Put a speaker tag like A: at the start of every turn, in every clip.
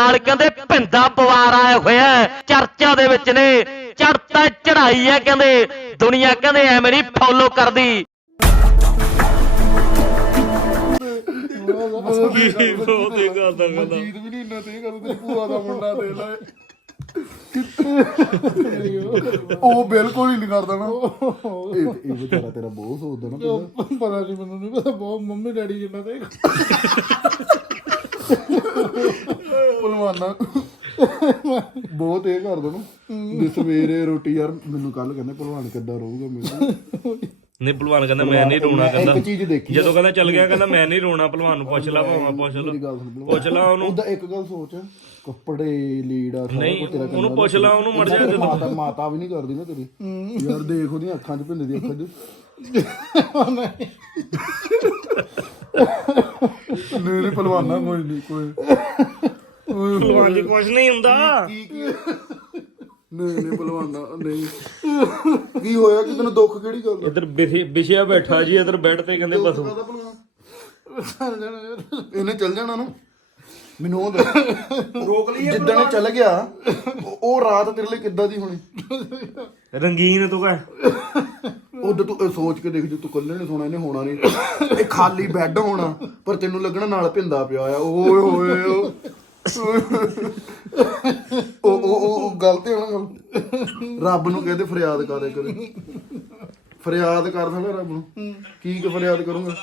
A: ਨਾਲ ਕਹਿੰਦੇ ਭਿੰਦਾ ਪਵਾਰ ਆਇਆ ਹੋਇਆ। ਚਰਚਾ ਦੇ ਵਿੱਚ ਨੇ। ਚੜਤਾ ਚੜਾਈ ਹੈ ਕਹਿੰਦੇ ਦੁਨੀਆ ਕਹਿੰਦੇ ਐਵੇਂ ਨਹੀਂ ਫੋਲੋ ਕਰਦੀ।
B: ਕੀ ਬਹੁਤ ਹੀ ਕਰਦਾ ਕਹਿੰਦਾ।
C: ਜੀਤ ਵੀ ਨਹੀਂ ਇੰਨਾ ਤੇ ਕਰ ਤੇਰੀ ਭੂਆ ਦਾ ਮੁੰਡਾ ਦੇ ਲੈ। ਉਹ ਬਿਲਕੁਲ ਹੀ ਨਹੀਂ ਕਰਦਾ ਨਾ। ਇਹ ਇਹ ਵਿਚਾਰਾ ਤੇਰਾ ਬਹੁਤ ਸੋਚਦਾ ਨਾ ਪਹਿਲਾਂ।
D: ਪਤਾ ਨਹੀਂ ਮੈਨੂੰ ਨਹੀਂ ਪਤਾ ਬਹੁਤ ਮੰਮੀ ਡੈਡੀ ਜਿੰਨਾ ਤੇ
C: ਭਲਵਾਨਾ ਬਹੁਤ ਇਹ ਕਰਦਾ ਨਾ। ਵੀ ਸਵੇਰੇ ਰੋਟੀ ਯਾਰ ਮੈਨੂੰ ਕੱਲ ਕਹਿੰਦੇ ਭਲਵਾਨ ਕਿੱਦਾਂ ਰਹੂਗਾ ਮੈਨੂੰ
B: ਨਹੀਂ ਭਲਵਾਨ ਕਹਿੰਦਾ ਮੈਂ ਨਹੀਂ ਰੋਣਾ ਕਹਿੰਦਾ।
C: ਇੱਕ ਚੀਜ਼ ਦੇਖੀ
B: ਜਦੋਂ ਕਹਿੰਦਾ ਚੱਲ ਗਿਆ ਕਹਿੰਦਾ ਮੈਂ ਨਹੀਂ ਰੋਣਾ ਭਲਵਾਨ ਨੂੰ ਪੁੱਛ ਲਾ ਭਾਵੇਂ ਪੁੱਛ ਲਾ। ਪੁੱਛ ਲਾ ਉਹਨੂੰ।
C: ਉਹਦਾ ਇੱਕ ਗੱਲ ਸੋਚ ਕੱਪੜੇ ਲੀੜਾ ਸਾਰਾ ਕੁਝ ਤੇਰਾ
B: ਉਹਨੂੰ ਪੁੱਛ ਲਾ, ਉਹਨੂੰ ਮਰ ਜਾ
C: ਮਾਤਾ ਮਾਤਾ ਵੀ ਨਹੀਂ ਕਰਦੀ ਨਾ ਤੇਰੀ। ਯਾਰ ਦੇਖ ਉਹਦੀਆਂ ਅੱਖਾਂ 'ਚ ਭਿੰਦੇ ਦੀ ਅੱਖਾਂ 'ਚ। ਨਹੀਂ ਨਹੀਂ ਭਲਵਾਨਾ ਕੋਈ ਨਹੀਂ ਕੋਈ।
B: ਭਲਵਾਨ ਜੀ ਕੁਝ ਨਹੀਂ ਹੁੰਦਾ।
C: ਕੀ ਕੀ ਨਹੀਂ ਨਹੀਂ ਭਲਵਾਨਾ ਨਹੀਂ। ਕੀ ਹੋਇਆ ਕਿ ਤੈਨੂੰ ਦੁੱਖ ਕਿਹੜੀ ਗੱਲ ਦਾ?
B: ਇਧਰ ਵਿਸ਼ਿਆ ਬੈਠਾ ਜੀ ਇਧਰ ਬੈੱਡ ਤੇ ਕਹਿੰਦੇ
C: ਭਲਵਾਨ? ਇਹਨੇ ਚੱਲ ਜਾਣਾ ਨਾ। ਮੈਨੂੰ ਉਹ ਦੱਸ। ਰੋਕ ਲਈ ਜਿੱਦਣ ਇਹ ਚੱਲ ਗਿਆ ਉਹ- ਉਹ ਰਾਤ ਤੇਰੇ ਲਈ ਕਿੱਦਾਂ ਦੀ ਹੋਣੀ?
B: ਰੰਗੀਨ ਤੂੰ ਕਹ।
C: ਉਦੋਂ ਤੂੰ ਇਹ ਸੋਚ ਕੇ ਦੇਖ ਜੇ ਤੂੰ ਕੱਲੇ ਨੇ ਸੋਣਾ ਇਹਨੇ ਹੋਣਾ ਨਹੀਂ। ਇਹ ਖਾਲੀ ਬੈੱਡ ਹੋਣਾ ਪਰ ਤੈਨੂੰ ਲੱਗਣਾ ਨਾਲ ਪਿੰਦਾ ਪਿਆ ਆ। ਓਏ ਹੋਏ ਓ। ਉਹ ਉਹ ਉਹ ਗਲਤ ਹੈ ਨਾ ਗੱਲ ਰੱਬ ਨੂੰ ਕਹਿੰਦੇ ਫਰਿਆਦ ਕਰੇ ਕਰੇ ਫਰਿਆਦ ਕਰ ਸਕਦਾ ਰੱਬ ਨੂੰ। ਕੀ ਕਿ ਫਰਿਆਦ ਕਰੂੰਗਾ?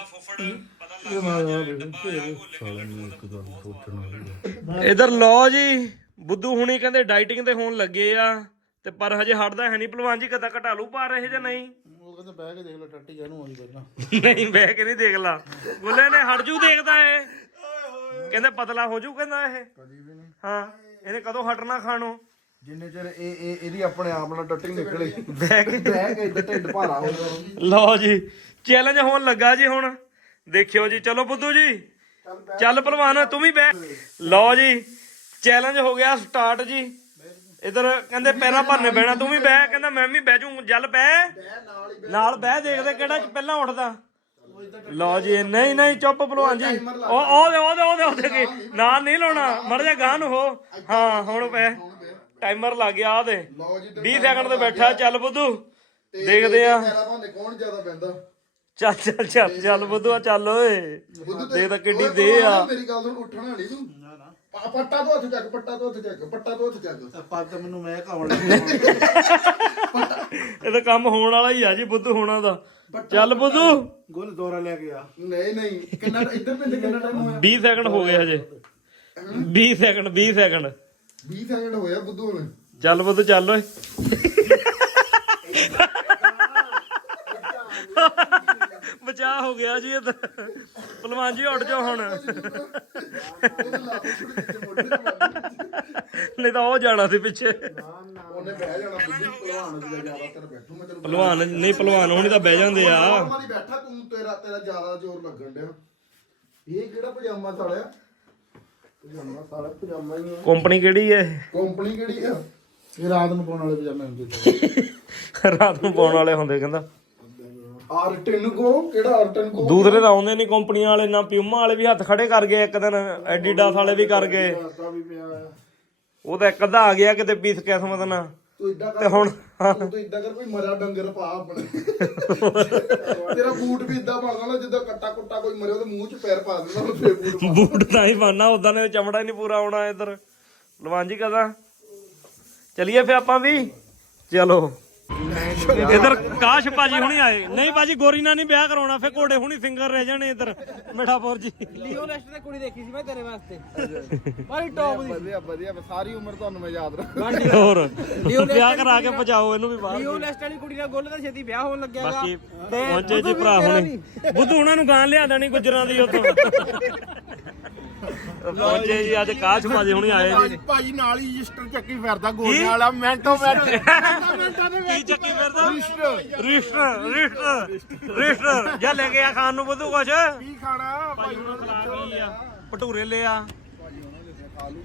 B: ਇਧਰ ਲਓ ਜੀ ਬੁੱਧੂ ਹੁਣੀ ਕਹਿੰਦੇ ਡਾਈਟਿੰਗ ਤੇ ਹੋਣ ਲੱਗੇ ਆ ਤੇ ਪਰ ਹਜੇ ਹਟਦਾ ਹੈ ਨਹੀਂ ਭਲਵਾਨ ਜੀ ਕਦਾ ਘਟਾ ਲੂ ਪਾ ਰਹੇ ਜਾਂ ਨਹੀਂ?
D: ਉਹ ਕਹਿੰਦਾ ਬਹਿ ਕੇ ਦੇਖ ਲੈ ਟੱਟੀ ਜਾਨੂੰ ਆਈ ਪਹਿਲਾਂ।
B: ਨਹੀਂ ਬਹਿ ਕੇ ਨਹੀਂ ਦੇਖ ਲਾ। ਗੁੱਲੇ ਨੇ ਹਟ ਜੂ ਦੇਖਦਾ ਏ ਕਹਿੰਦੇ ਪਤਲਾ ਹੋ ਜੂ ਕਹਿੰਦਾ ਇਹ। ਹਾਂ ਇਹਨੇ ਕਦੋਂ ਹਟਣਾ ਖਾਣੋ?
C: ਜਿੰਨੇ ਚਿਰ ਇਹ ਇਹ ਇਹਦੀ ਆਪਣੇ ਆਪ ਨਾਲ ਟੱਟੀ ਨਿਕਲੇ।
B: ਬਹਿ ਕੇ
C: ਬਹਿ ਕੇ ਇੱਧਰ ਢਿੱਡ ਭਾਰਾ ਹੋ ਜਾਣਾ
B: ਲਓ ਜੀ ਚੈਲੰਜ ਹੋਣ ਲੱਗਾ ਜੀ ਹੁਣ। ਦੇਖਿਓ ਜੀ ਚਲੋ ਬੁੱਧੂ ਜੀ। ਚੱਲ ਭਲਵਾਨ ਤੂੰ ਵੀ ਬਹਿ। ਲਓ ਜੀ ਚੈਲੰਜ ਹੋ ਗਿਆ ਸਟਾਰਟ ਜੀ। ਇਧਰ ਕਹਿੰਦੇ ਪੈਰਾਂ ਭਰਨੇ ਬਹਿਣਾ ਤੂੰ ਵੀ ਬਹਿ। ਕਹਿੰਦਾ ਮੈਂ ਵੀ ਬਹਿ ਜੂ ਜਲ ਬਹਿ ਨਾਲ ਬਹਿ। ਦੇਖਦੇ ਕਿਹੜਾ ਪਹਿਲਾਂ ਉੱਠਦਾ। ਲਓ ਜੀ ਨਹੀਂ ਨਹੀਂ ਚੁੱਪ ਭਲਵਾਨ ਜੀ। ਉਹ ਉਹਦੇ ਉਹਦੇ ਉਹਦੇ ਉਹਦੇ ਕੀ ਨਾਲ ਨਹੀਂ ਲਾਉਣਾ ਮੜ ਜਾ ਗਾਂ ਨੂੰ ਹੋ। ਹਾਂ ਹੁਣ ਪੈ। ਟਾਈਮਰ ਲੱਗ ਗਿਆ ਆ ਦੇ। 20 ਸੈਕਿੰਡ ਤੇ ਬੈਠਾ ਚੱਲ ਬੁੱਧੂ। ਦੇਖਦੇ ਆ।
C: ਮੇਰਾ ਕੌਣ ਜ਼ਿਆਦਾ ਪੈਂਦਾ
B: ਚੱਲ ਚੱਲ ਚੱਲ ਚੱਲ ਬੁੱਧੂਆ ਚੱਲ ਓਏ। ਦੇ ਤਾਂ ਕਿੱਡੀ ਦੇ ਆ।
C: ਮੇਰੀ ਗੱਲ ਸੁਣ ਉੱਠਣਾ ਨਹੀਂ ਤੂੰ। ਪ- ਪੱਟਾ ਤੋਂ ਹੱਥ ਚੱਕ ਪੱਟਾ ਤੋਂ ਹੱਥ ਚੱਕ ਪੱਟਾ ਤੋਂ ਹੱਥ ਚੱਕ।
D: ਪੱਗ ਮੈਨੂੰ ਮੈਂ ਕਾਵਣ
B: ਇਹ ਤਾਂ ਕੰਮ ਹੋਣ ਵਾਲਾ ਹੀ ਆ ਜੀ ਬੁੱਧੂ ਹੋਣਾ ਦਾ। ਚੱਲ ਬੁੱਧੂ।
D: ਗੁੱਲ ਦੋਰਾ ਲੈ ਕੇ ਆ।
C: ਨਹੀਂ ਨਹੀਂ ਕਿੰਨਾ ਇੱਧਰ ਪਿੰਡ ਕਿੰਨਾ ਟਾਈਮ ਹੋਇਆ?
B: 20 ਸੈਕਿੰਡ ਹੋ ਗਏ ਹਜੇ। 20 ਸੈਕਿੰਡ 20 ਸੈਕਿੰਡ
C: 20 ਸੈਕਿੰਡ ਹੋਇਆ ਬੁੱਧੂ ਹੁਣ।
B: ਚੱਲ ਬੁੱਧੂ ਚੱਲ ਓਏ। ਬਚਾ ਹੋ ਗਿਆ ਜੀ ਇਹ ਤਾਂ। ਪਹਿਲਵਾਨ ਜੀ ਉੱਠ ਜਾਓ ਹੁਣ। ਨਹੀਂ ਤਾਂ ਉਹ ਜਾਣਾ ਸੀ ਪਿੱਛੇ।
C: ਉਹਨੇ ਬਹਿ ਜਾਣਾ ਬੁੱਧੂ ਭਲਵਾਨ ਦਾ ਜ਼ਿਆਦਾ ਤੇਰਾ ਬੈਠੂ।
B: ਪਹਿਲਵਾਨ ਨਹੀਂ ਪਹਿਲਵਾਨ ਹੋਣੀ ਤਾਂ ਬਹਿ ਜਾਂਦੇ ਆ।
C: ਮਾਰੀ ਬੈਠਾ ਤੂੰ ਤੇਰਾ ਤੇਰਾ ਜ਼ਿਆਦਾ ਜ਼ੋਰ ਲੱਗਣ ਡਿਆ। ਇਹ ਕਿਹੜਾ ਪਜਾਮਾ ਸਾਲਿਆ? ਪਜਾਮਾ ਸਾਲਾ ਪਜਾਮਾ ਹੀ ਆ।
B: ਕੰਪਨੀ ਕਿਹੜੀ ਹੈ
C: ਕੰਪਨੀ ਕਿਹੜੀ ਆ?
D: ਇਹ ਰਾਤ ਨੂੰ ਪਾਉਣ ਵਾਲੇ ਪਜਾਮੇ ਹੁੰਦੇ
B: ਰਾਤ ਨੂੰ ਪਾਉਣ ਵਾਲੇ ਹੁੰਦੇ ਕਹਿੰਦਾ।
C: ਆਰਟਨ ਕੋ? ਕਿਹੜਾ ਆਰਟਨ ਕੋ?
B: ਦੂਸਰੇ ਤਾਂ ਆਉਂਦੇ ਨਹੀਂ ਕੰਪਨੀਆਂ ਵਾਲੇ ਨਾ ਪਿਊਮਾ ਵਾਲੇ ਵੀ ਹੱਥ ਖੜੇ ਕਰ ਗਏ ਇੱਕ ਦਿਨ ਐਡੀਡਾਸ ਵਾਲੇ ਵੀ ਕਰ ਗਏ।
C: ਦਾ ਵੀ ਪਿਆ ਆ
B: ਉਹ ਤਾਂ ਇੱਕ ਅੱਧਾ ਆ ਗਿਆ ਕਿਤੇ ਪੀਸ ਕਿਸਮਤ ਨਾਲ।
C: ਤੂੰ ਇਦਾਂ ਕਰ
B: ਤੇ ਹੁਣ
C: ਤੂੰ ਇਦਾਂ ਕਰ ਕੋਈ ਮਰਿਆ ਡੰਗਰ ਪਾ ਆਪਣੇ। ਤੇਰਾ ਬੂਟ ਵੀ ਇਦਾਂ ਪਾਉਣਾ ਨਾ ਜਿੱਦਾਂ ਕੱਟਾ ਕੁੱਟਾ ਕੋਈ ਮਰਿਆ ਉਹਦੇ ਮੂੰਹ 'ਚ ਪੈਰ ਪਾ ਦਿੰਦਾ ਉਹ ਫੇਰ ਬੂਟ ਪਾ
B: ਬੂਟ ਤਾਂ ਹੀ ਪਾਣਾ ਉਦਾਂ ਨੇ ਚਮੜਾ ਹੀ ਨਹੀਂ ਪੂਰਾ ਆਉਣਾ ਇੱਧਰ। ਲਵਾਨ ਜੀ ਕਦਾ। ਚਲਿਏ ਫੇ ਆਪਾਂ ਵੀ? ਚਲੋ। ਇੱਧਰ ਕਾਸ਼ ਭਾਜੀ ਹੁਣੀ ਆਏ। ਨਹੀਂ ਭਾਜੀ ਗੋਰੀ ਨਾਲ ਨਹੀਂ ਵਿਆਹ ਕਰਾਉਣਾ ਫੇ ਘੋੜੇ ਹੁਣੀ ਸਿੰਗਰ ਰਹਿ ਜਾਣੇ ਇੱਧਰ ਮਿਠਾਪੁਰ ਜੀ।
E: ਲੀਓ ਲੈਸਟਰ ਤੇ ਕੁੜੀ ਦੇਖੀ ਸੀ ਮੈਂ ਤੇਰੇ ਵਾਸਤੇ। ਬੜੀ ਟੌਪ ਦੀ
C: ਵਧੀਆ ਵਧੀਆ ਸਾਰੀ ਉਮਰ ਤੁਹਾਨੂੰ ਮੈਂ ਯਾਦ ਰੱਖ
B: ਹੋਰ ਵਿਆਹ ਕਰਾ ਕੇ ਪਜਾਓ ਇਹਨੂੰ ਵੀ ਬਾਹਰ।
E: ਲੀਓ ਲੈਸਟਰ ਵਾਲੀ ਕੁੜੀ ਨਾਲ ਗੁੱਲ ਤਾਂ ਛੇਤੀ ਵਿਆਹ ਹੋਣ ਲੱਗਿਆਗਾ।
B: ਬਾਕੀ ਪਹੁੰਚੇ ਜੀ ਭਰਾ ਹੁਣੇ। ਬੁੱਧੂ ਉਹਨਾਂ ਨੂੰ ਗਾਂ ਲਿਆ ਦੇਣੀ ਗੁਜਰਾਂ ਦੀ ਉਤੋਂ ਪਹੁੰਚੇ ਜੀ ਅੱਜ ਕਾਸ਼ ਭਾਜੀ ਹੁਣੀ ਆਏ ਜੀ।
D: ਭਾਜੀ ਨਾਲ ਹੀ ਰਜਿਸਟਰ ਚੱਕੀ ਫਿਰਦਾ ਗੋਲਿਆਂ ਵਾਲਾ ਮਿੰਟੋ ਮਿੰਟ।
B: ਕੀ ਚੱਕੀ ਫਿਰਦਾ? ਰਿਸ਼ਟਰ ਰਿਸ਼ਟਰ ਰਿਸ਼ਟਰ ਜਾ ਲੈ ਕੇ ਆ ਖਾਣ ਨੂੰ ਬੁੱਧੂ ਕੁਛ?
D: ਕੀ ਖਾਣਾ? ਭਾਈ
B: ਭਟੂਰੇ ਲਿਆ।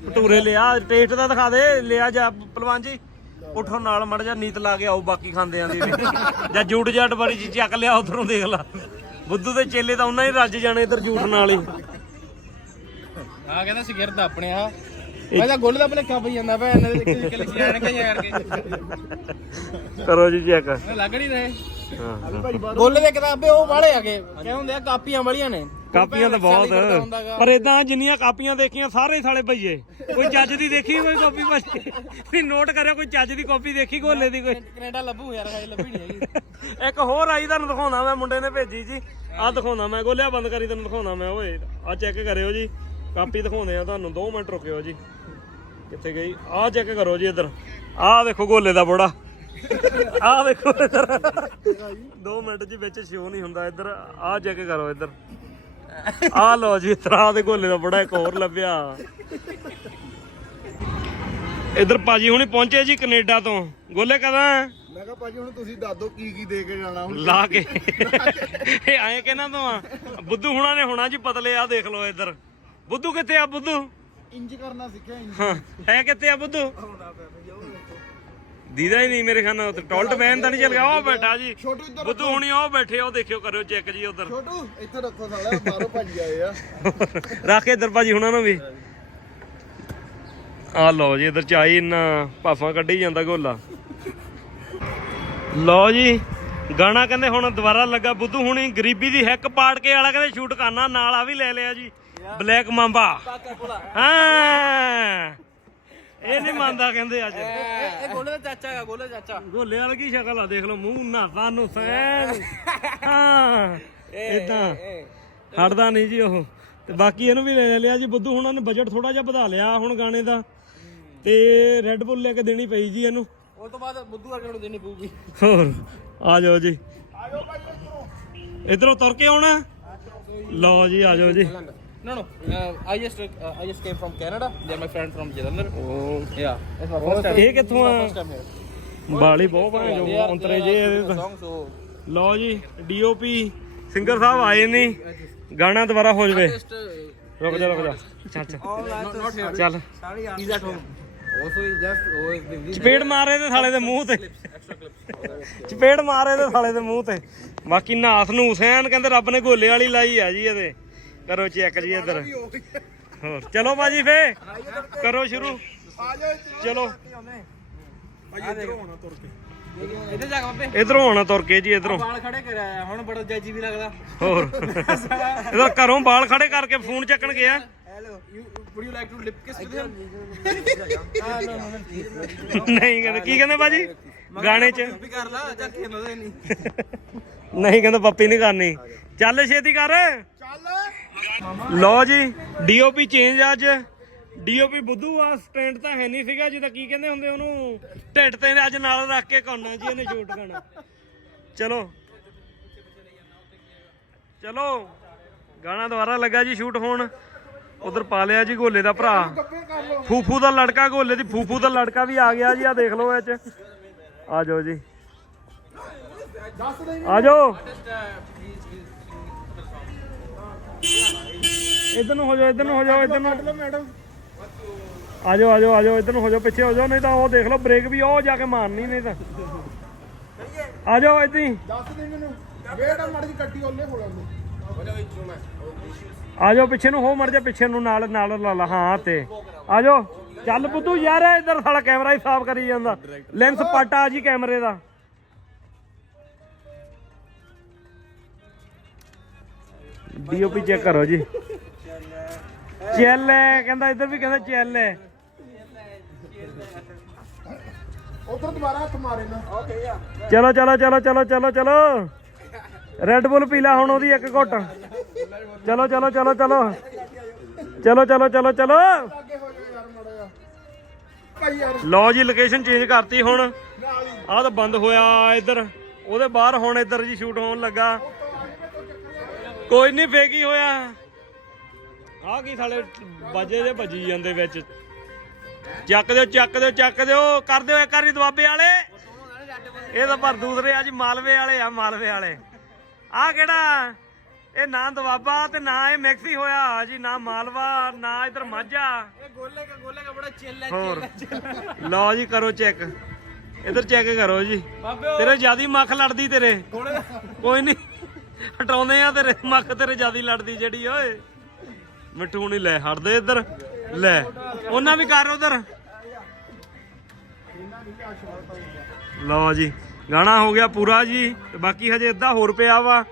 B: ਭਟੂਰੇ ਲਿਆ। ਟੇਸਟ ਦਾ ਦਿਖਾ ਦੇ। ਲਿਆ ਜਾ ਪਹਿਲਵਾਨ ਜੀ। ਉਠੋ ਨਾਲ ਮੜ ਜਾ ਨੀਤ ਲਾ ਕੇ ਆਓ ਬਾਕੀ ਖਾਂਦੇ ਆਂ ਦੀ ਵੀ। ਜਾਂ ਜੂਟ ਜੱਟ ਵਾਲੀ ਚੀਜ਼ ਚੱਕ ਲਿਆ ਉਧਰੋਂ ਦੇਖ ਲਾ। ਬੁੱਧੂ ਦੇ ਚੇਲੇ ਤਾਂ ਉਹਨਾਂ ਹੀ ਰੱਜ ਜਾਣੇ ਇਧਰ ਜੂਠ ਨਾਲ ਹੀ।
E: ਆ ਕਹਿੰਦਾ ਸਿਗਰਟ ਆਪਣੇ ਆ। ਮੈਂ ਤਾਂ ਗੋਲੇ ਦਾ ਭਲੇਖਾ ਪਈ ਜਾਂਦਾ ਭੈਣ ਨੇ ਇੱਕ ਇੱਕ ਲਿਖੀ ਜਾਣ ਕੇ ਯਾਰ ਕੇ।
B: ਕਰੋ ਜੀ ਚੈੱਕ।
E: ਲੱਗ ਨਹੀਂ ਰਹੇ।
B: ਹਾਂ
E: ਗੋਲੇ ਦੇ ਕਿਤਾਬੇ ਉਹ ਵਾਲੇ ਆਗੇ ਕਹਿੰਦੇ ਹੁੰਦੇ ਆ ਕਾਪੀਆਂ ਵਾਲੀਆਂ ਨੇ।
B: ਕਾਪੀਆਂ ਤਾਂ ਬਹੁਤ ਪਰ ਇਦਾਂ ਜਿੰਨੀਆਂ ਕਾਪੀਆਂ ਦੇਖੀਆਂ ਸਾਰੇ ਸਾਲੇ ਭਈਏ। ਕੋਈ ਚੱਜ ਦੀ ਦੇਖੀ ਕੋਈ ਕਾਪੀ ਭਾਜੀ ਵੀ ਨੋਟ ਕਰਿਓ ਕੋਈ ਚੱਜ ਦੀ ਕਾਪੀ ਦੇਖੀ ਗੋਲੇ ਦੀ ਕੋਈ?
E: ਕੈਨੇਡਾ ਲੱਭੂ ਯਾਰ ਹਜੇ ਲੱਭੀ ਨਹੀਂ ਹੈਗੀ।
B: ਇੱਕ ਹੋਰ ਆਈ ਤੁਹਾਨੂੰ ਦਿਖਾਉਣਾ ਮੈਂ ਮੁੰਡੇ ਨੇ ਭੇਜੀ ਜੀ। ਆਹ ਦਿਖਾਉਣਾ ਮੈਂ ਗੋਲਿਆ ਬੰਦ ਕਰੀ ਤੈਨੂੰ ਦਿਖਾਉਣਾ ਮੈਂ ਓਏ। ਆਹ ਚੈੱਕ ਕਰਿਓ ਜੀ। ਕਾਪੀ ਦਿਖਾਉਂਦੇ ਆ ਤੁਹਾਨੂੰ 2 ਮਿੰਟ ਰੁਕਿਓ ਜੀ। ਕਿੱਥੇ ਗਈ? ਆਹ ਚੈੱਕ ਕਰੋ ਜੀ ਇੱਧਰ। ਆਹ ਦੇਖੋ ਗੋਲੇ ਦਾ ਬੋੜਾ। ਆਹ ਦੇਖੋ ਇੱਧਰ। 2 ਮਿੰਟ ਜੀ ਵਿੱਚ ਸ਼ੋ ਨਹੀਂ ਹੁੰਦਾ ਇੱਧਰ। ਆਹ ਚੈੱਕ ਕਰੋ ਇੱਧਰ। ਆਹ ਲਓ ਜੀ ਤਰਾ ਦੇ ਗੋਲੇ ਦਾ ਬੜਾ ਇੱਕ ਹੋਰ ਲੱਭਿਆ। ਇੱਧਰ ਭਾਜੀ ਹੁਣੀ ਪਹੁੰਚੇ ਜੀ ਕੈਨੇਡਾ ਤੋਂ। ਗੋਲੇ ਕਦਾਂ?
C: ਮੈਂ ਕਿਹਾ ਭਾਜੀ ਹੁਣ ਤੁਸੀਂ ਦੱਸ ਦਿਓ ਕੀ ਕੀ ਦੇ ਕੇ ਜਾਣਾ ਹੁਣ
B: ਲਾ ਕੇ। ਇਹ ਆਏ ਕਿਹਨਾਂ ਤੋਂ ਆ? ਬੁੱਧੂ ਹੁਣਾਂ ਨੇ ਹੋਣਾ ਜੀ ਪਤਲੇ ਆ ਦੇਖ ਲਓ ਇੱਧਰ। ਬੁੱਧੂ ਕਿੱਥੇ ਆ ਬੁੱਧੂ?
C: ਇੰਜ ਕਰਨਾ ਸਿੱਖਿਆ ਇੰਜ
B: ਹਾਂ ਹੈ ਕਿੱਥੇ ਆ ਬੁੱਧੂ? ਦੀਦਾ ਹੀ ਨਹੀਂ ਮੇਰੇ ਖਾਨਾ ਉੱਤੇ ਟੋਲਟ ਵੈਨ ਤਾਂ ਨਹੀਂ ਚੱਲ ਗਿਆ ਉਹ ਬੈਠਾ ਜੀ।
C: ਛੋਟੂ ਇੱਧਰ
B: ਬੁੱਧੂ ਹੁਣੀ ਉਹ ਬੈਠੇ ਉਹ ਦੇਖਿਓ ਕਰਿਓ ਚੈੱਕ ਜੀ ਉਧਰ।
C: ਛੋਟੂ ਇੱਥੇ ਰੱਖੋ ਸਾਲਾ ਬਾਹਰੋਂ ਭੱਜ ਆਏ ਆ।
B: ਰੱਖ ਇੱਧਰ ਭਾਜੀ ਹੁਣਾਂ ਨੂੰ ਵੀ। ਆ ਲਓ ਜੀ ਇੱਧਰ ਚਾਈ ਇੰਨਾ ਭਾਫਾਂ ਕੱਢੀ ਜਾਂਦਾ ਗੋਲਾ। ਲਓ ਜੀ ਗਾਣਾ ਕਹਿੰਦੇ ਹੁਣ ਦੁਬਾਰਾ ਲੱਗਾ ਬੁੱਧੂ ਹੁਣੀ ਗਰੀਬੀ ਦੀ ਹੈਕ ਪਾੜ ਕੇ ਵਾਲਾ ਕਹਿੰਦੇ ਸ਼ੂਟ ਕਰਨਾ ਨਾਲ ਆ ਵੀ ਲੈ ਲਿਆ ਜੀ। Black mamba. ਹਾਂ। ਇਹ ਨਹੀਂ ਮੰਨਦਾ ਕਹਿੰਦੇ ਅੱਜ।
E: ਇਹ ਗੋਲੇ ਦਾ ਚਾਚਾ ਹੈਗਾ ਗੋਲੇ ਦਾ ਚਾਚਾ।
B: ਗੋਲੇ ਵਾਲੀ ਕੀ ਸ਼ਕਲ ਆ ਦੇਖ ਲਓ ਮੂੰਹ ਨਾਤਾ ਨੂੰ ਸੈਨ ਹਾਂ। ਇਦਾਂ ਹਟਦਾ ਨਹੀਂ ਜੀ ਉਹ। ਤੇ ਬਾਕੀ ਇਹਨੂੰ ਵੀ ਲੈ ਲਿਆ ਜੀ ਬੁੱਧੂ ਹੁਣਾਂ ਨੇ ਬਜਟ ਥੋੜਾ ਜਿਹਾ ਵਧਾ ਲਿਆ ਹੁਣ ਗਾਣੇ ਦਾ। ਤੇ ਰੈੱਡ ਬੁੱਲ ਲੈ ਕੇ ਦੇਣੀ ਪਈ ਜੀ ਇਹਨੂੰ।
E: ਉਸ ਤੋਂ ਬਾਅਦ ਬੁੱਧੂ ਵਰਗੇ ਨੂੰ ਦੇਣੀ ਪਊਗੀ।
B: ਹੋਰ ਆ ਜਾਓ ਜੀ। ਇਧਰੋਂ। ਤੁਰ ਕੇ ਆਉਣਾ? ਲਓ ਜੀ ਆ ਜਾਓ ਜੀ।
E: No, no. Uh, I just uh, I just came from Canada. They're my friend from Jalandhar. Yeah, it's my first time.
B: ਇਹ ਕਿੱਥੋਂ ਆ
E: First time here.
B: ਬਾਲੀ ਬਹੁਤ ਭਾਂ ਜੋ ਅੰਤਰੇ ਜੇ
E: are song, so
B: ਲਓ ਜੀ ਡੀਓਪੀ ਸਿੰਗਰ ਸਾਹਿਬ ਆਏ ਨਹੀਂ ਗਾਣਾ ਦੁਬਾਰਾ ਹੋ ਜਵੇ
E: just uh,
B: ਰੁਕ ਜਾ ਰੁਕ ਜਾ ਚੱਲ ਚੱਲ
E: not, not here.
B: ਚੱਲ
E: He's at home. Also, he just always with this
B: ਚਪੇੜ ਮਾਰੇ ਤੇ ਸਾਲੇ ਦੇ ਮੂੰਹ ਤੇ ਚਪੇੜ ਮਾਰੇ ਤੇ ਸਾਲੇ ਦੇ ਮੂੰਹ ਤੇ ਬਾਕੀ ਨਾਥ ਨੂੰ ਹੁਸੈਨ ਕਹਿੰਦੇ ਰੱਬ ਨੇ ਗੋਲੇ ਵਾਲੀ ਲਾਈ ਆ ਜੀ ਇਹਦੇ ਕਰੋ ਚੈੱਕ ਜੀ ਇੱਧਰ। ਹੋਰ ਚਲੋ ਬਾਜੀ ਫੇ ਕਰੋ ਸ਼ੁਰੂ। ਚਲੋ।
E: ਇੱਧਰ ਜਾ ਕੇ
B: ਇਧਰੋਂ ਆਉਣਾ ਤੁਰ ਕੇ ਜੀ ਇਧਰੋਂ।
E: ਵਾਲ ਖੜੇ ਕਰਿਆ ਹੁਣ ਬੜਾ ਜੱਜੀ ਵੀ ਲੱਗਦਾ।
B: ਹੋਰ। ਇਧਰ ਘਰੋਂ ਬਾਲ ਖੜੇ ਕਰਕੇ ਫੋਨ ਚੱਕਣ ਗਿਆ।
E: Hello you him?
B: ਨਹੀਂ ਕਹਿੰਦੇ। ਕੀ ਕਹਿੰਦੇ ਬਾਜੀ ਗਾਣੇ 'ਚ।
E: ਵੀ ਕਰ ਲਾ ਜਾਂ ਖੇਨ ਉਹਦੇ ਨਹੀਂ।
B: ਨਹੀਂ ਕਹਿੰਦਾ ਪੱਪੀ ਨਹੀਂ ਕਰਨੀ। ਚੱਲ ਛੇਤੀ ਕਰ। ਲਓ ਜੀ ਡੀਓਪੀ ਚੇਂਜ ਅੱਜ। ਡੀਓਪੀ ਬੁੱਧੂ ਆ, ਸਟੈਂਡ ਤਾਂ ਹੈ ਨਹੀਂ ਸੀਗਾ ਜਿਹਦਾ ਕੀ ਕਹਿੰਦੇ ਹੁੰਦੇ ਉਹਨੂੰ? ਢਿੱਡ ਤੇ ਅੱਜ ਨਾਲ ਰੱਖ ਕੇ ਕਰਨਾ ਜੀ, ਇਹਨੇ ਸ਼ੂਟ ਕਰਨਾ। ਚਲੋ। ਚਲੋ। ਗਾਣਾ ਦੁਬਾਰਾ ਲੱਗਾ ਜੀ, ਸ਼ੂਟ ਹੋਣ। ਉਧਰ ਪਾ ਲਿਆ ਜੀ ਗੋਲੇ ਦਾ ਭਰਾ। ਫੂਫੂ ਦਾ ਲੜਕਾ ਗੋਲੇ ਦੀ, ਫੂਫੂ ਦਾ ਲੜਕਾ ਵੀ ਆ ਗਿਆ ਜੀ ਆ ਦੇਖ ਲਓ ਇਹ ਚ। ਆ ਜਾਓ ਜੀ। ਆ ਜਾਓ। ਇਧਰ ਨੂੰ ਹੋ ਜਾਓ ਇਧਰ ਨੂੰ ਹੋ ਜਾਓ ਇਧਰ ਨੂੰ। ਮੈਡਮ ਆ ਜਾਓ ਆ ਜਾਓ ਆ ਜਾਓ ਇਧਰ ਨੂੰ ਹੋ ਜਾਓ ਪਿੱਛੇ ਹੋ ਜਾਓ ਨਹੀਂ ਤਾਂ ਉਹ ਦੇਖ ਲਓ ਬ੍ਰੇਕ ਵੀ ਉਹ ਜਾ ਕੇ ਮਾਰਨੀ ਨਹੀਂ ਤਾਂ। ਆ ਜਾਓ ਇਦਾਂ ਹੀ।
C: ਦੱਸ ਦੇ ਮੈਨੂੰ ਵੇਟ ਮੜ ਜੀ ਕੱਟੀ ਉਹਲੇ ਹੋਲਾ
B: ਆ ਜਾਓ ਪਿੱਛੇ ਨੂੰ ਹੋ ਮੜ ਜਾ ਪਿੱਛੇ ਨੂੰ ਨਾਲ ਨਾਲ ਲਾ ਲਾ ਹਾਂ ਤੇ। ਆ ਜਾਓ ਚੱਲ ਬੁੱਧੂ ਯਾਰ ਇਧਰ ਸਾਲਾ ਕੈਮਰਾ ਹੀ ਸਾਫ਼ ਕਰੀ ਜਾਂਦਾ। ਲੈਂਸ ਪਾਟਾ ਜੀ ਕੈਮਰੇ ਦਾ। ਡੀਓਪੀ ਚੈੱਕ ਕਰੋ ਜੀ। ਚੱਲ ਹੈ ਕਹਿੰਦਾ ਇੱਧਰ ਵੀ ਕਹਿੰਦਾ ਚੱਲ ਹੈ।
C: ਉਧਰ ਦੁਬਾਰਾ ਹੱਥ ਮਾਰੇ ਨਾ
B: ਚਲੋ ਚਲੋ ਚਲੋ ਚਲੋ ਚਲੋ ਚਲੋ। ਰੈੱਡ ਬੁੱਲ ਪੀ ਲੈ ਹੁਣ ਉਹਦੀ ਇੱਕ ਘੁੱਟ। ਚਲੋ ਚਲੋ ਚਲੋ ਚਲੋ। ਚਲੋ ਚਲੋ ਚਲੋ ਚਲੋ। ਲਓ ਜੀ ਲੋਕੇਸ਼ਨ ਚੇਂਜ ਕਰਤੀ ਹੁਣ। ਆਹ ਤਾਂ ਬੰਦ ਹੋਇਆ ਇੱਧਰ। ਉਹਦੇ ਬਾਹਰ ਹੁਣ ਇੱਧਰ ਜੀ ਸ਼ੂਟ ਹੋਣ ਲੱਗਾ। ਕੋਈ ਨਹੀਂ ਫੇਕੀ ਹੋਇਆ? ਆਹ ਕੀ ਸਾਲੇ ਬਾਜੇ ਜੇ ਭੱਜੀ ਜਾਂਦੇ ਵਿੱਚ। ਚੱਕ ਦਿਓ ਚੱਕ ਦਿਓ ਚੱਕ ਦਿਓ ਕਰ ਦਿਓ ਇੱਕ ਵਾਰੀ ਦਵਾਬੇ ਵਾਲੇ। ਇਹ ਤਾਂ ਪਰ ਦੂਸਰੇ ਆ ਜੀ ਮਾਲਵੇ ਵਾਲੇ ਆ ਮਾਲਵੇ ਵਾਲੇ। ਆਹ ਕਿਹੜਾ? ਇਹ ਨਾ ਦਵਾਬਾ ਤੇ ਨਾ ਇਹ ਮੈਕਸੀ ਹੋਇਆ ਜੀ ਨਾ ਮਾਲਵਾ ਨਾ ਇਧਰ ਮਾਝਾ।
E: ਇਹ ਗੋਲੇ ਕਾ ਗੋਲੇ ਕਾ ਬੜਾ ਚਿੱਲ
B: ਹੋਰ। ਲਓ ਜੀ ਕਰੋ ਚੈੱਕ। ਇਧਰ ਚੈੱਕ ਕਰੋ ਜੀ। ਤੇਰੇ ਜਿਆਦੀ ਮੱਖ ਲੜਦੀ ਤੇਰੇ। ਕੋਈ ਨਹੀਂ ਹਟਾਉਂਦੇ ਆ ਤੇਰੇ ਮੱਖ ਤੇਰੇ ਜਿਆਦੀ ਲੜਦੀ ਜਿਹੜੀ ਓਏ। ਮਿੱਠੂ ਨਹੀਂ ਲੈ ਹਟਦੇ ਇੱਧਰ। ਲੈ ਉਹਨਾਂ ਵੀ ਕਰ ਉਧਰ। ਲਓ ਜੀ ਗਾਣਾ ਹੋ ਗਿਆ ਪੂਰਾ ਜੀ ਤੇ ਬਾਕੀ ਹਜੇ ਅੱਧਾ ਹੋਰ ਪਿਆ ਵਾ।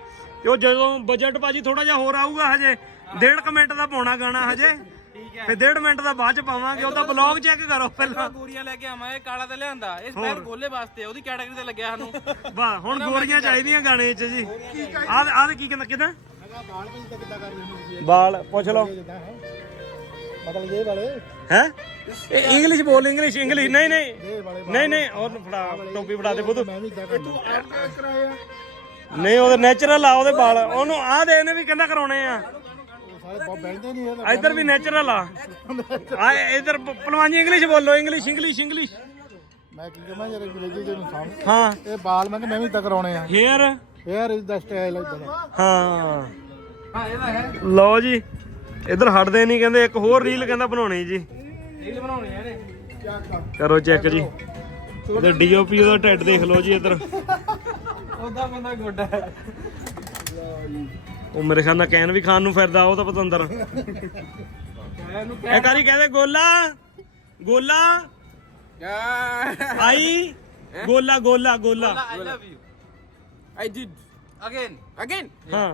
B: ਤੇ ਉਹ ਜਦੋਂ ਬਜਟ ਭਾਜੀ ਥੋੜਾ ਜਿਹਾ ਹੋਰ ਆਊਗਾ ਹਜੇ ਡੇਢ ਕੁ ਮਿੰਟ ਦਾ ਪਾਉਣਾ ਗਾਣਾ ਹਜੇ। ਫਿਰ ਡੇਢ ਮਿੰਟ ਦਾ ਬਾਅਦ ਚ ਪਾਵਾਂਗੇ ਉਹਦਾ ਬਲੌਗ ਚੈੱਕ ਕਰੋ ਪਹਿਲਾਂ।
E: ਗੋਰੀਆਂ ਲੈ ਕੇ ਆਵਾਂ ਇਹ ਕਾਲਾ ਤੇ ਲਿਆਂਦਾ। ਇਹ ਸਪੈਸ਼ਲ ਗੋਲੇ ਵਾਸਤੇ ਉਹਦੀ ਕੈਟਾਗਰੀ ਤੇ ਲੱਗਿਆ ਸਾਨੂੰ।
B: ਵਾਹ ਹੁਣ ਗੋਰੀਆਂ ਚਾਹੀਦੀਆਂ ਗਾਣੇ 'ਚ ਜੀ। ਆਹ ਆਹ ਕੀ ਕਹਿੰਦਾ ਕਿਦਾਂ ਬਾਲ ਪੁੱਛ ਲਓ।
D: ਮਤਲਬ ਇਹ ਵਾਲੇ?
B: ਹੈ? ਇਹ ਇੰਗਲਿਸ਼ ਬੋਲ ਇੰਗਲਿਸ਼ ਇੰਗਲਿਸ਼ ਨਹੀਂ ਨਹੀਂ। ਨਹੀਂ ਨਹੀਂ ਉਹ ਫੜਾ ਟੋਪੀ ਫੜਾ ਦੇ ਬੁੱਧ।
D: ਕਰਨਾ। ਆਪ ਕਰਾਇਆ?
B: ਨਹੀਂ ਉਹਦੇ ਨੈਚੁਰਲ ਆ ਉਹਦੇ ਵਾਲ ਉਹਨੂੰ ਆਹ ਦੇ ਇਹਨੇ ਵੀ ਕਹਿੰਦਾ ਕਰਾਉਣੇ ਆ?
D: ਉਹ ਸਾਰੇ ਬਹੁਤ ਬੈਠਦੇ ਨਹੀਂ ਇਹ
B: ਇੱਧਰ ਵੀ ਨੈਚੁਰਲ ਆ। ਆ ਇੱਧਰ ਪ- ਭਲਵਾਨੀ ਇੰਗਲਿਸ਼ ਬੋਲੋ ਇੰਗਲਿਸ਼ ਇੰਗਲਿਸ਼ ਇੰਗਲਿਸ਼
D: ਮੈਂ ਕੀ ਕਹਾਂ ਯਾਰ ਅੰਗਰੇਜ਼ੀ ਦੇ ਨੂੰ ਸਮਝ
B: ਹਾਂ।
D: ਇਹ ਬਾਲ ਮੈਂ ਵੀ ਇਦਾਂ ਕਰਾਉਣੇ ਆ।
B: Hair
D: hair is the style ਇਦਾਂ
B: ਹਾਂ।
E: ਹਾਂ ਇਹਦਾ ਹੈ
B: ਲਓ ਜੀ ਇੱਧਰ ਹਟਦੇ ਨਹੀਂ ਕਹਿੰਦੇ ਇੱਕ ਹੋਰ ਰੀਲ ਕਹਿੰਦਾ ਬਣਾਉਣੀ ਜੀ
E: ਰੀਲ ਬਣਾਉਣੀ ਹੈ ਇਹਨੇ
B: ਕਰੋ ਚੈੱਕ ਜੀ ਇਹਦੇ ਡੀਓਪੀ ਉਹਦਾ ਢਿੱਡ ਦੇਖ ਲਓ ਜੀ ਇੱਧਰ
E: ਉਹਦਾ ਬੰਦਾ ਗੋਡਾ ਹੈ
B: ਉਹ ਮੇਰੇ ਖਿਆਲ ਨਾਲ ਕੈਨ ਵੀ ਖਾਣ ਨੂੰ ਫਿਰਦਾ ਉਹ ਤਾਂ ਪਤੰਦਰ ਇਹ ਕਾਰੀ ਕਹਿੰਦੇ ਗੋਲਾ ਗੋਲਾ ਆਈ ਗੋਲਾ ਗੋਲਾ ਗੋਲਾ.
E: I did. Again. Again.
B: ਹਾਂ.